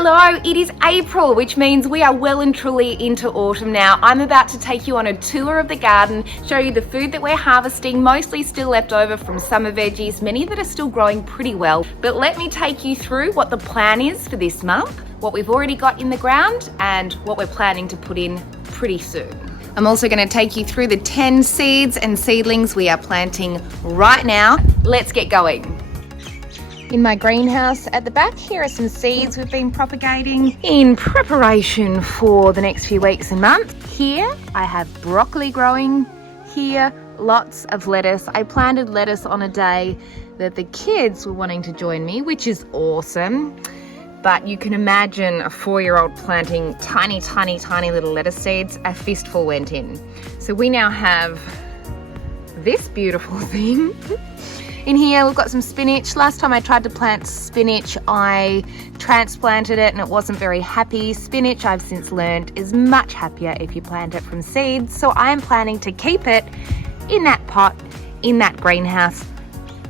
Hello, it is April, which means we are well and truly into autumn now. I'm about to take you on a tour of the garden, show you the food that we're harvesting, mostly still left over from summer veggies, many that are still growing pretty well. But let me take you through what the plan is for this month, what we've already got in the ground, and what we're planning to put in pretty soon. I'm also going to take you through the 10 seeds and seedlings we are planting right now. Let's get going. In my greenhouse at the back, here are some seeds we've been propagating in preparation for the next few weeks and months. Here I have broccoli growing. Here, lots of lettuce. I planted lettuce on a day that the kids were wanting to join me, which is awesome. But you can imagine a 4-year-old planting tiny, tiny, tiny little lettuce seeds. A fistful went in. So we now have this beautiful thing. In here we've got some spinach. Last time I tried to plant spinach, I transplanted it and it wasn't very happy. Spinach, I've since learned, is much happier if you plant it from seeds. So I am planning to keep it in that pot, in that greenhouse,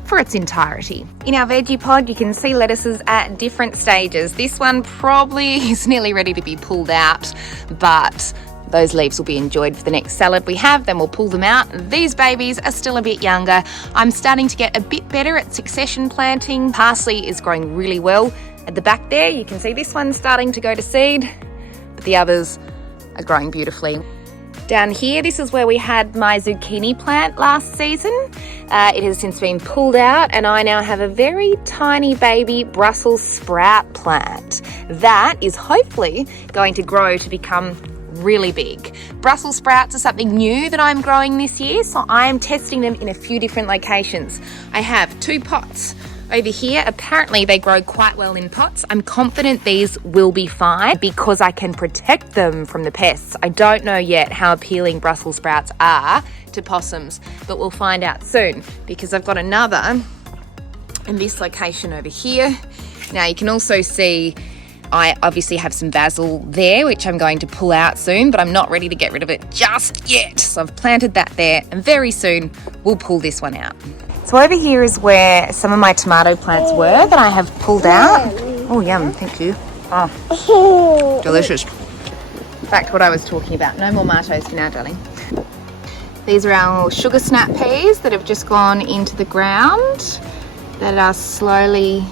for its entirety. In our veggie pod, you can see lettuces at different stages. This one probably is nearly ready to be pulled out, but those leaves will be enjoyed for the next salad we have, then we'll pull them out. These babies are still a bit younger. I'm starting to get a bit better at succession planting. Parsley is growing really well. At the back there, you can see this one's starting to go to seed, but the others are growing beautifully. Down here, this is where we had my zucchini plant last season. It has since been pulled out and I now have a very tiny baby Brussels sprout plant. That is hopefully going to grow to become really big. Brussels sprouts are something new that I'm growing this year, so I am testing them in a few different locations. I have 2 pots over here. Apparently they grow quite well in pots. I'm confident these will be fine because I can protect them from the pests. I don't know yet how appealing Brussels sprouts are to possums, but we'll find out soon because I've got another in this location over here. Now you can also see I obviously have some basil there, which I'm going to pull out soon, but I'm not ready to get rid of it just yet. So I've planted that there and very soon we'll pull this one out. So over here is where some of my tomato plants were that I have pulled out. Oh, yum, thank you. Oh, delicious. Back to what I was talking about. No more tomatoes for now, darling. These are our sugar snap peas that have just gone into the ground that are slowly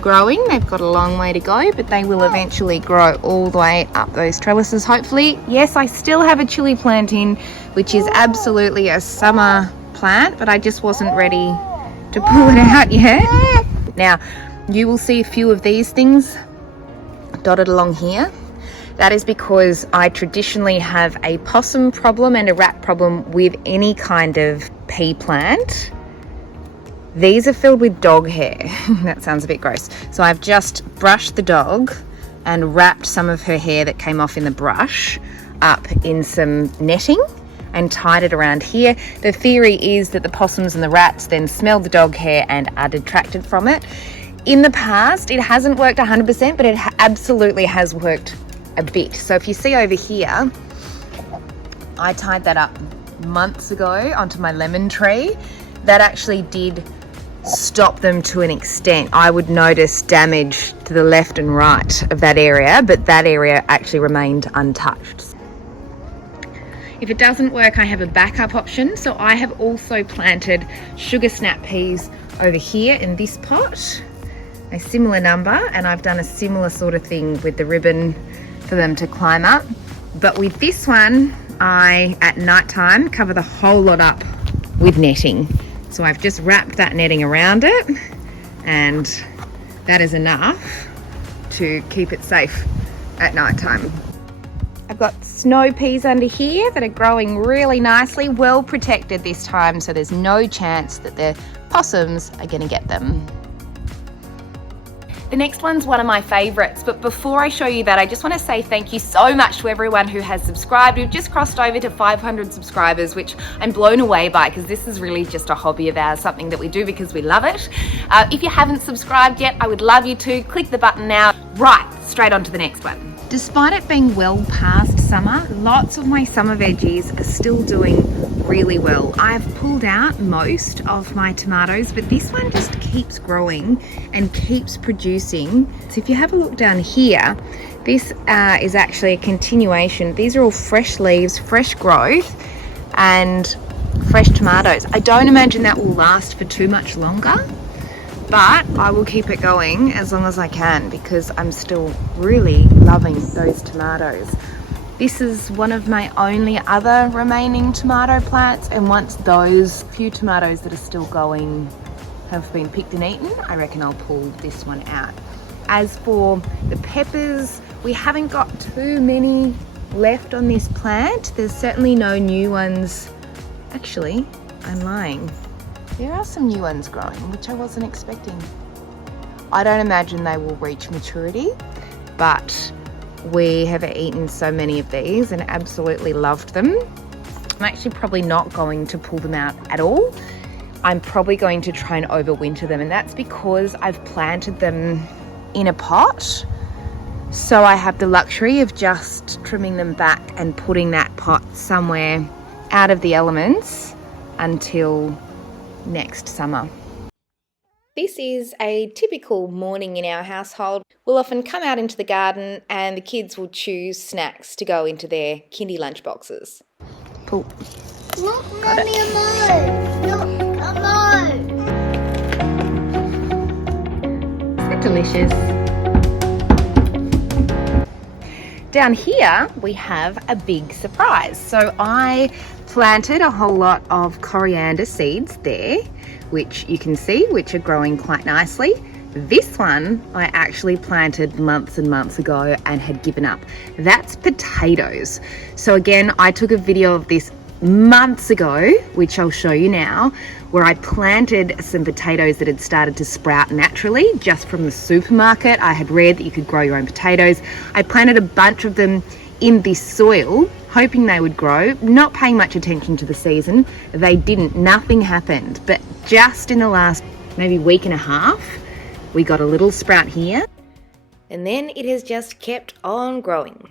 growing. They've got a long way to go, but they will eventually grow all the way up those trellises, hopefully. Yes, I still have a chilli plant in, which is absolutely a summer plant, but I just wasn't ready to pull it out yet. Now, you will see a few of these things dotted along here. That is because I traditionally have a possum problem and a rat problem with any kind of pea plant. These are filled with dog hair. That sounds a bit gross. So I've just brushed the dog and wrapped some of her hair that came off in the brush up in some netting and tied it around here. The theory is that the possums and the rats then smell the dog hair and are detracted from it. In the past, it hasn't worked 100%, but it absolutely has worked a bit. So if you see over here, I tied that up months ago onto my lemon tree. That actually did stop them to an extent. I would notice damage to the left and right of that area, but that area actually remained untouched. If it doesn't work, I have a backup option. So I have also planted sugar snap peas over here in this pot, a similar number, and I've done a similar sort of thing with the ribbon for them to climb up. But with this one, I, at night time, cover the whole lot up with netting. So I've just wrapped that netting around it, and that is enough to keep it safe at night time. I've got snow peas under here that are growing really nicely, well protected this time, so there's no chance that the possums are going to get them. The next one's one of my favorites, but before I show you that, I just want to say thank you so much to everyone who has subscribed. We've just crossed over to 500 subscribers, which I'm blown away by because this is really just a hobby of ours, something that we do because we love it. If you haven't subscribed yet, I would love you to. Click the button now. Right, straight on to the next one. Despite it being well past summer, lots of my summer veggies are still doing really well. I've pulled out most of my tomatoes, but this one just keeps growing and keeps producing. So if you have a look down here, this is actually a continuation. These are all fresh leaves, fresh growth, and fresh tomatoes. I don't imagine that will last for too much longer, but I will keep it going as long as I can because I'm still really loving those tomatoes. This is one of my only other remaining tomato plants, and once those few tomatoes that are still going have been picked and eaten, I reckon I'll pull this one out. As for the peppers, we haven't got too many left on this plant. There's certainly no new ones. Actually, I'm lying. There are some new ones growing, which I wasn't expecting. I don't imagine they will reach maturity, but we have eaten so many of these and absolutely loved them. I'm actually probably not going to pull them out at all. I'm probably going to try and overwinter them, and that's because I've planted them in a pot. So I have the luxury of just trimming them back and putting that pot somewhere out of the elements until next summer. This is a typical morning in our household. We'll often come out into the garden and the kids will choose snacks to go into their kindy lunch boxes. Pull. Not Mummy alone. Not alone. Is that delicious? Down here we have a big surprise. So I planted a whole lot of coriander seeds there, which you can see, which are growing quite nicely. This one I actually planted months and months ago and had given up. That's potatoes. So again, I took a video of this months ago, which I'll show you now, where I planted some potatoes that had started to sprout naturally just from the supermarket. I had read that you could grow your own potatoes. I planted a bunch of them in this soil, hoping they would grow, not paying much attention to the season. They didn't, nothing happened. But just in the last maybe week and a half, we got a little sprout here. And then it has just kept on growing.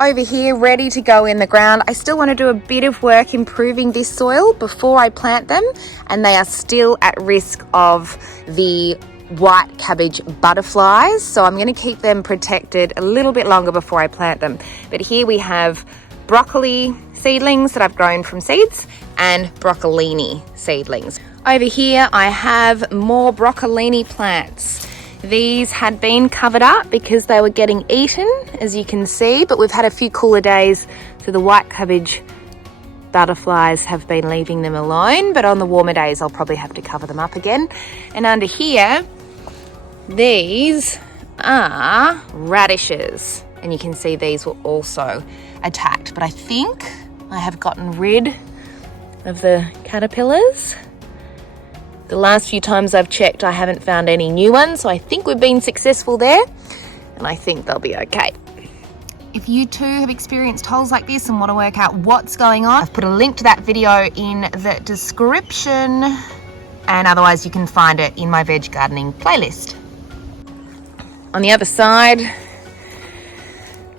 Over here, ready to go in the ground. I still want to do a bit of work improving this soil before I plant them, and they are still at risk of the white cabbage butterflies, so I'm going to keep them protected a little bit longer before I plant them. But here we have broccoli seedlings that I've grown from seeds and broccolini seedlings. Over here I have more broccolini plants. These had been covered up because they were getting eaten, as you can see, but we've had a few cooler days, so the white cabbage butterflies have been leaving them alone, but on the warmer days I'll probably have to cover them up again. And under here, these are radishes, and you can see these were also attacked, but I think I have gotten rid of the caterpillars. The last few times I've checked, I haven't found any new ones, so I think we've been successful there, and I think they'll be okay. If you too have experienced holes like this and want to work out what's going on, I've put a link to that video in the description, and otherwise you can find it in my veg gardening playlist. On the other side,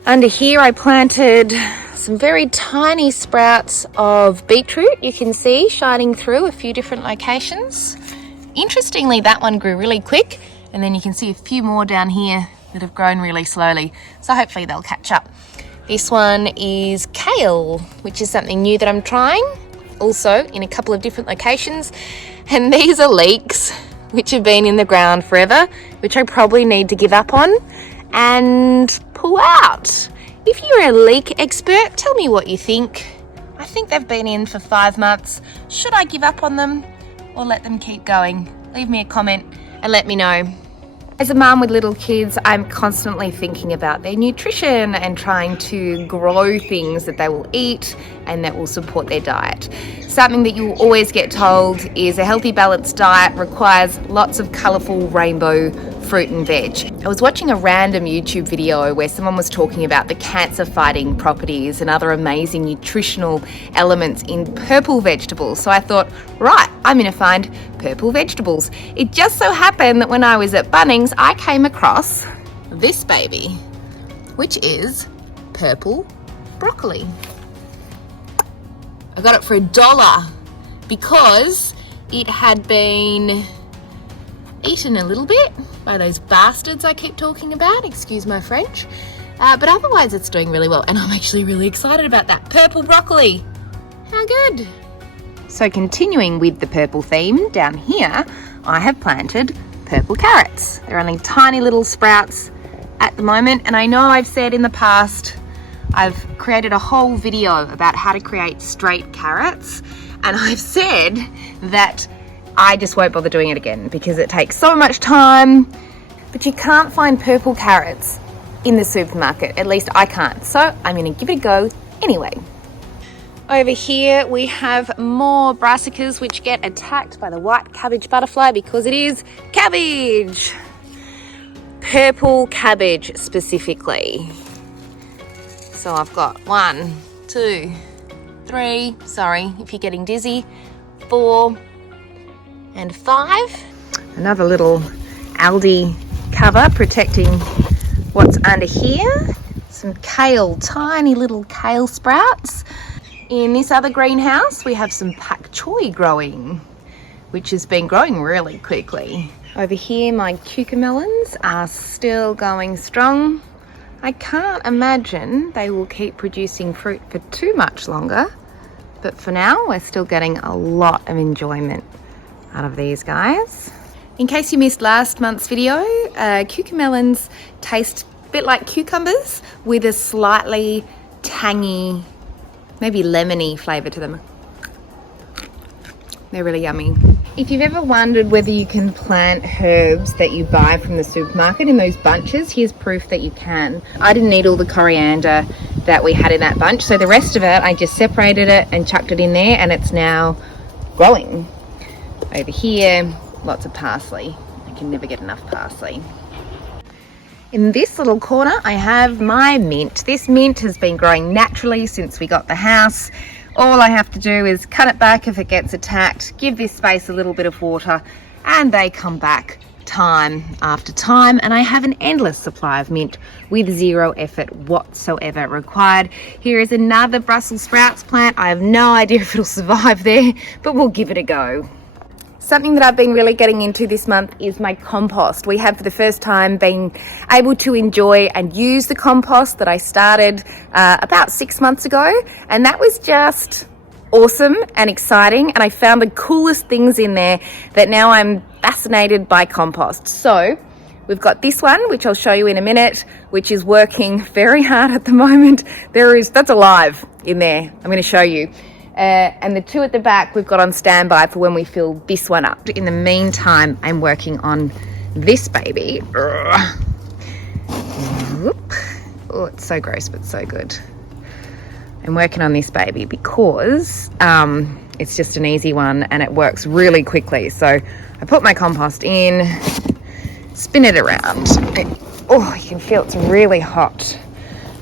under here I planted some very tiny sprouts of beetroot. You can see shining through a few different locations. Interestingly, that one grew really quick, and then you can see a few more down here that have grown really slowly, so hopefully they'll catch up. This one is kale, which is something new that I'm trying, also in a couple of different locations. And these are leeks, which have been in the ground forever, which I probably need to give up on and pull out. If you're a leek expert, tell me what you think. I think they've been in for 5 months. Should I give up on them or let them keep going? Leave me a comment and let me know. As a mum with little kids, I'm constantly thinking about their nutrition and trying to grow things that they will eat and that will support their diet. Something that you'll always get told is a healthy, balanced diet requires lots of colourful rainbow fruit and veg. I was watching a random YouTube video where someone was talking about the cancer-fighting properties and other amazing nutritional elements in purple vegetables. So I thought, right, I'm going to find purple vegetables. It just so happened that when I was at Bunnings, I came across this baby, which is purple broccoli. I got it for $1 because it had been eaten a little bit by those bastards I keep talking about, excuse my French. But otherwise it's doing really well, and I'm actually really excited about that. Purple broccoli, how good. So continuing with the purple theme, down here I have planted purple carrots. They're only tiny little sprouts at the moment, and I know I've said in the past I've created a whole video about how to create straight carrots, and I've said that I just won't bother doing it again because it takes so much time. But you can't find purple carrots in the supermarket, at least I can't, so I'm going to give it a go anyway. Over here we have more brassicas which get attacked by the white cabbage butterfly because it is cabbage. Purple cabbage specifically. So I've got 1, 2, 3, sorry if you're getting dizzy, 4 and 5. Another little Aldi cover protecting what's under here. Some kale, tiny little kale sprouts. In this other greenhouse we have some pak choy growing, which has been growing really quickly. Over here my cucamelons are still going strong. I can't imagine they will keep producing fruit for too much longer, but for now we're still getting a lot of enjoyment out of these guys. In case you missed last month's video, cucamelons taste a bit like cucumbers with a slightly tangy, maybe lemony flavour to them. They're really yummy. If you've ever wondered whether you can plant herbs that you buy from the supermarket in those bunches, here's proof that you can. I didn't need all the coriander that we had in that bunch, so the rest of it, I just separated it and chucked it in there, and it's now growing. Over here, lots of parsley. I can never get enough parsley. In this little corner, I have my mint. This mint has been growing naturally since we got the house. All I have to do is cut it back if it gets attacked, give this space a little bit of water, and they come back time after time, and I have an endless supply of mint with zero effort whatsoever required. Here is another Brussels sprouts plant. I have no idea if it'll survive there, but we'll give it a go. Something that I've been really getting into this month is my compost. We have for the first time been able to enjoy and use the compost that I started about 6 months ago, and that was just awesome and exciting, and I found the coolest things in there that now I'm fascinated by compost. So we've got this one, which I'll show you in a minute, which is working very hard at the moment. That's alive in there. I'm going to show you. And the two at the back we've got on standby for when we fill this one up. In the meantime, I'm working on this baby. Oh, it's so gross, but so good. I'm working on this baby because it's just an easy one and it works really quickly. So I put my compost in, spin it around. Oh, you can feel it's really hot.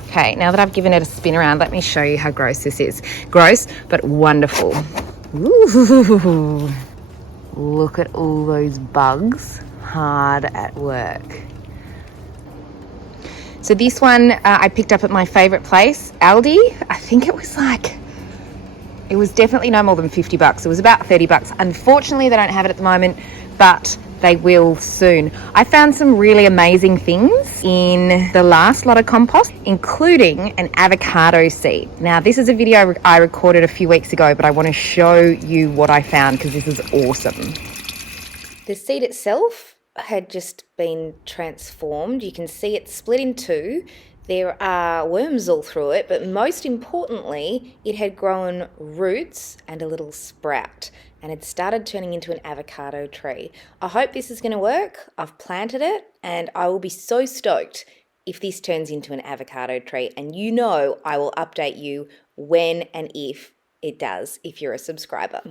Okay, now that I've given it a spin around, let me show you how gross this is. Gross, but wonderful. Ooh, look at all those bugs hard at work. So this one I picked up at my favourite place, Aldi. I think it was definitely no more than $50. It was about $30. Unfortunately, they don't have it at the moment, but they will soon. I found some really amazing things in the last lot of compost, including an avocado seed. Now, this is a video I recorded a few weeks ago, but I want to show you what I found because this is awesome. The seed itself had just been transformed. You can see it split in two. There are worms all through it, but most importantly, it had grown roots and a little sprout, and it started turning into an avocado tree. I hope this is going to work. I've planted it, and I will be so stoked if this turns into an avocado tree, and you know I will update you when and if it does, if you're a subscriber.